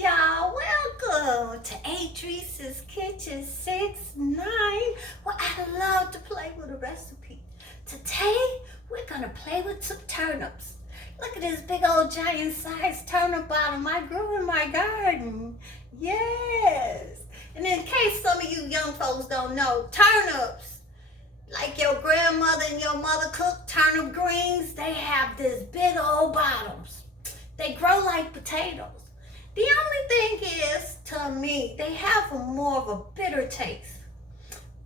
Y'all, welcome to Adrice's Kitchen 6-9, where I love to play with a recipe. Today, we're gonna play with some turnips. Look at this big old giant sized turnip bottom I grew in my garden. Yes. And in case some of you young folks don't know, turnips, like your grandmother and your mother cooked turnip greens, they have this big old bottoms. They grow like potatoes. The only thing is, to me, they have more of a bitter taste.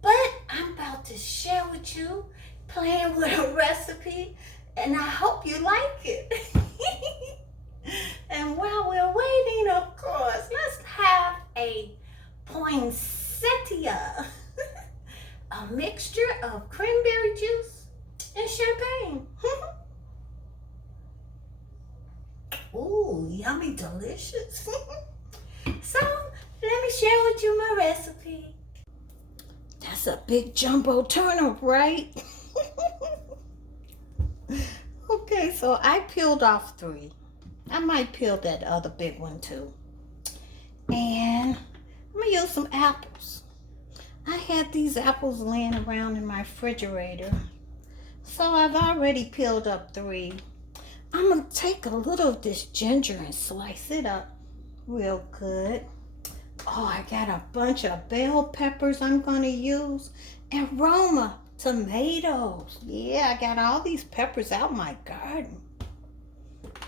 But I'm about to share with you, playing with a recipe, and I hope you like it. And while we're waiting, of course, let's have a poinsettia, a mixture of cranberry juice and champagne. Ooh, yummy, delicious. So, let me share with you my recipe. That's a big jumbo turnip, right? Okay, so I peeled off 3. I might peel that other big one too. And I'm gonna use some apples. I had these apples laying around in my refrigerator, so I've already peeled up 3. I'm gonna take a little of this ginger and slice it up real good. Oh, I got a bunch of bell peppers I'm gonna use, and Roma tomatoes. Yeah, I got all these peppers out my garden.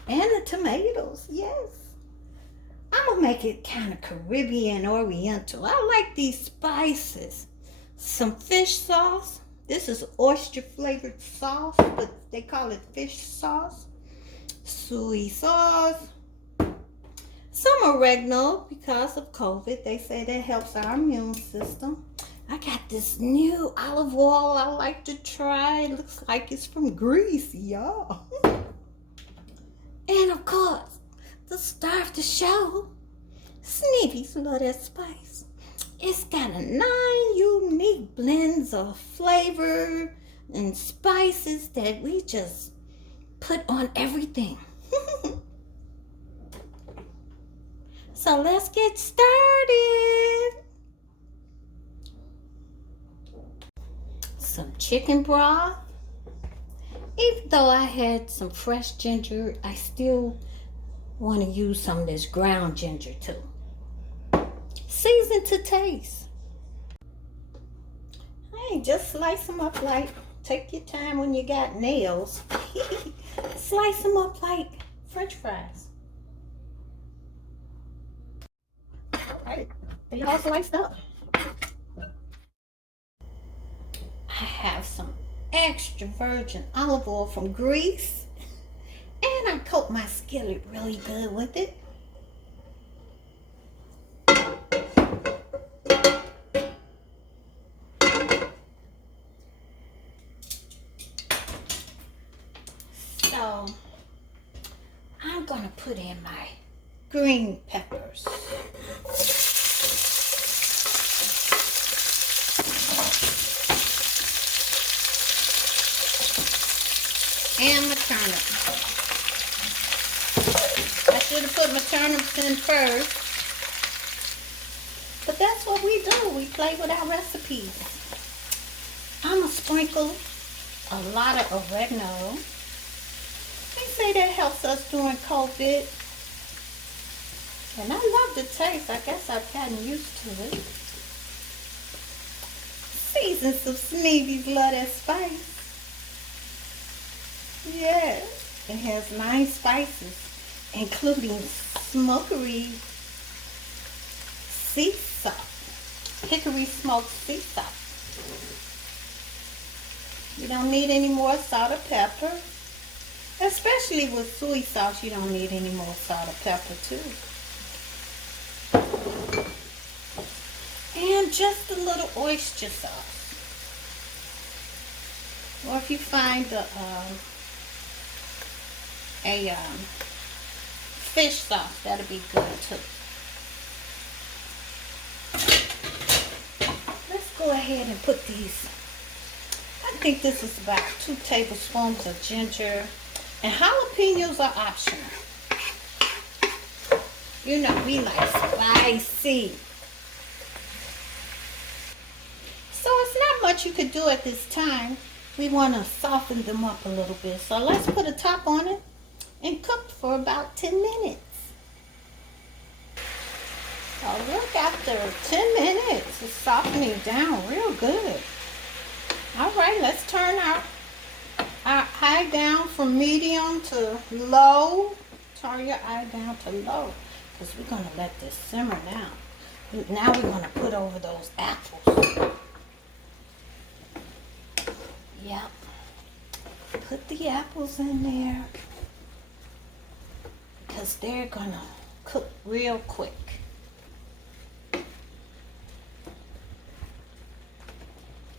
And the tomatoes, yes. I'm gonna make it kind of Caribbean Oriental. I like these spices. Some fish sauce. This is oyster flavored sauce, but they call it fish sauce. Soy sauce, some oregano because of COVID. They say that helps our immune system. I got this new olive oil I like to try. It looks like it's from Greece, y'all. And of course, the star of the show, Sneevy Love That Spice. It's got 9 unique blends of flavor and spices that we just put on everything. So let's get started. Some chicken broth. Even though I had some fresh ginger, I still want to use some of this ground ginger too. Season to taste. Hey, just slice them up like, take your time when you got nails. Slice them up like French fries. All right, they all sliced up. I have some extra virgin olive oil from Greece, and I coat my skillet really good with it. So I'm gonna put in my green peppers. And my turnips. I should have put my turnips in first. But that's what we do. We play with our recipes. I'm gonna sprinkle a lot of oregano. They say that helps us during COVID. And I love the taste. I guess I've gotten used to it. Season some Sneevy Love That Spice. Yeah, it has 9 spices, including smokery sea salt, hickory smoked sea salt. You don't need any more salt or pepper. Especially with soy sauce, you don't need any more salt or pepper too. And just a little oyster sauce. Or if you find a fish sauce, that'll be good too. Let's go ahead and put these. I think this is about 2 tablespoons of ginger. And jalapenos are optional. You know, we like spicy. So it's not much you could do at this time. We want to soften them up a little bit. So let's put a top on it and cook for about 10 minutes. So look, after 10 minutes, it's softening down real good. All right, let's turn our eye down from medium to low. Turn your eye down to low because we're going to let this simmer now. Now we're going to put over those apples. Yep. Put the apples in there because they're going to cook real quick.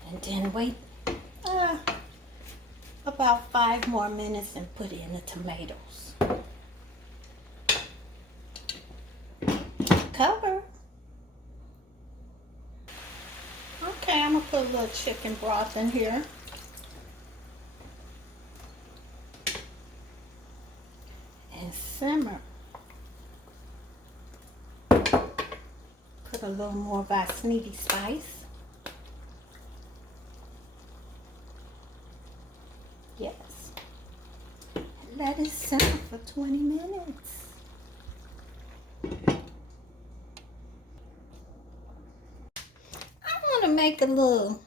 And then wait about 5 more minutes and put in the tomatoes. Cover. Okay, I'm going to put a little chicken broth in here. And simmer. Put a little more of our Sneevy spice. Yes. Let it simmer for 20 minutes. I want to make a little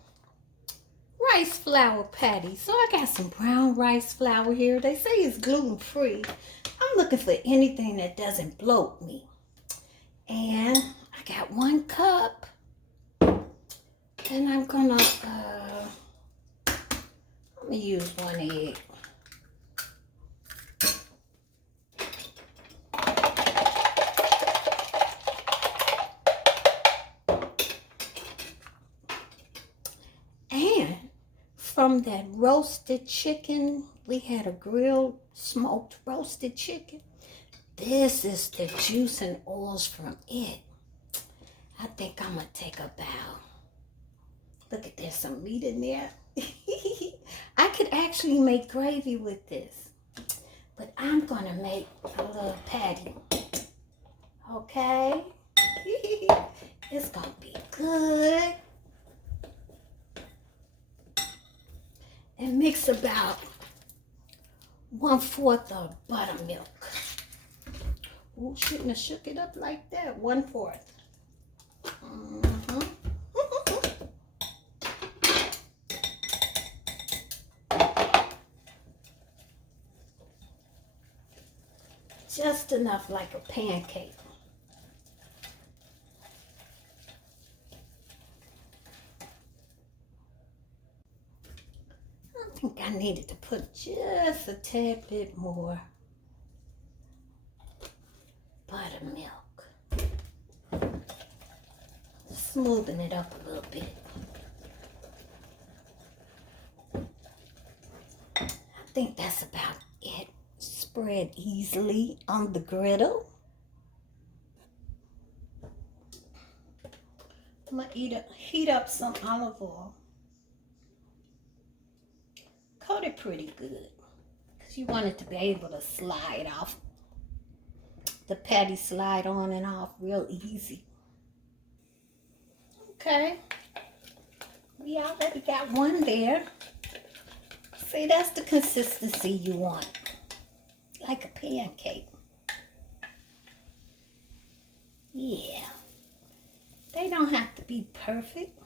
rice flour patty. So I got some brown rice flour here. They say it's gluten-free. I'm looking for anything that doesn't bloat me. And I got 1 cup. And I'm gonna use 1 egg. And from that roasted chicken, we had a grilled, smoked roasted chicken. This is the juice and oils from it. I think I'm gonna take a bow. Look at, there's some meat in there. I could actually make gravy with this, but I'm gonna make a little patty. Okay? It's gonna be good. And mix about 1/4 of buttermilk. Ooh, shouldn't have shook it up like that. 1/4. Just enough like a pancake. I think I needed to put just a tad bit more buttermilk. Smoothing it up a little bit. I think that's about it. Spread easily on the griddle. I'm gonna heat up some olive oil. Coat it pretty good because you want it to be able to slide off. The patty slide on and off real easy. Okay, we already got 1 there. See, that's the consistency you want. Like a pancake. Yeah. They don't have to be perfect.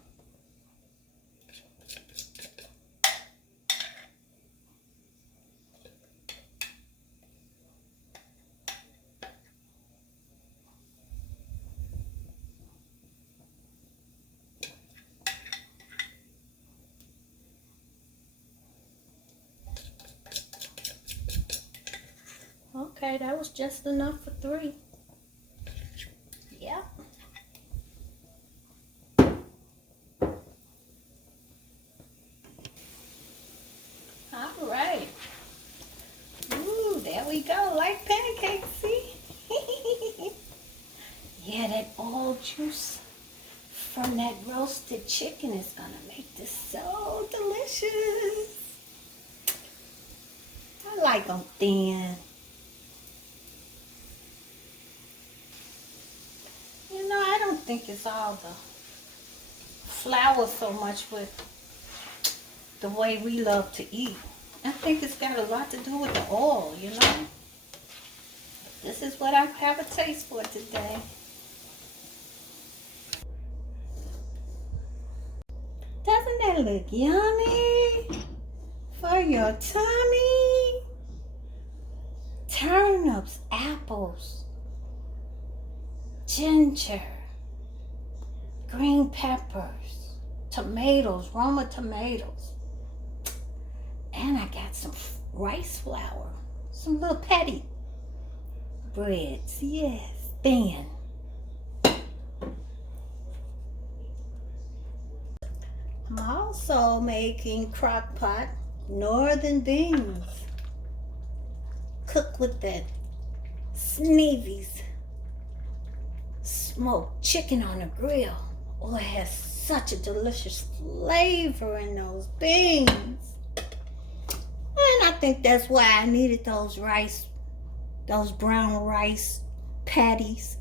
Okay, that was just enough for 3. Yep. All right. Ooh, there we go, like pancakes, see? Yeah, that oil juice from that roasted chicken is gonna make this so delicious. I like them thin. think it's all the flour so much with the way we love to eat. I think it's got a lot to do with the oil, you know. This is what I have a taste for today. Doesn't that look yummy for your tummy? Turnips, apples, ginger, green peppers, tomatoes, Roma tomatoes. And I got some rice flour, some little patty breads, yes, thin. I'm also making crock pot northern beans, cooked with that Sneevy's smoked chicken on the grill. Oh, it has such a delicious flavor in those beans. And I think that's why I needed those brown rice patties.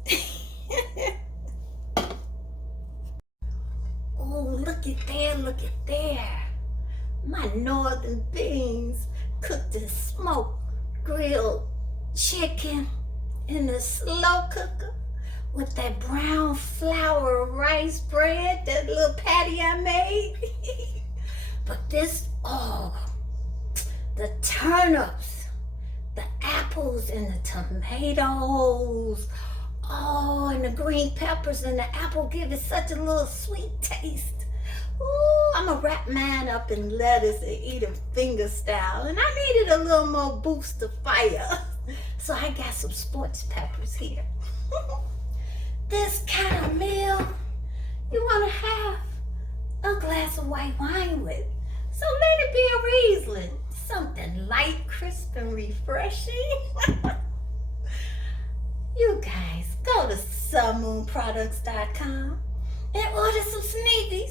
Oh, look at there. My northern beans cooked in smoked grilled chicken in the slow cooker with that brown flour rice bread, that little patty I made. But this, the turnips, the apples and the tomatoes, and the green peppers and the apple give it such a little sweet taste. Ooh, I'm gonna wrap mine up in lettuce and eat them finger style. And I needed a little more boost of fire. So I got some sports peppers here. This kind of meal you wanna have a glass of white wine with. So let it be a Riesling. Something light, crisp, and refreshing. You guys, go to sunmoonproducts.com and order some Sneevy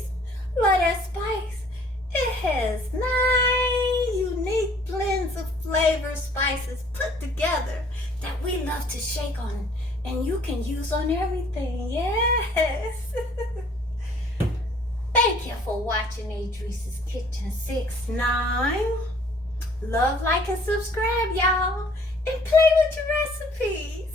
Love That Spice. It has 9 unique blends of flavor spices put together that we love to shake on and you can use on everything. Yes. Thank you for watching Adrice's Kitchen 6-9. Love, like, and subscribe, y'all. And play with your recipes.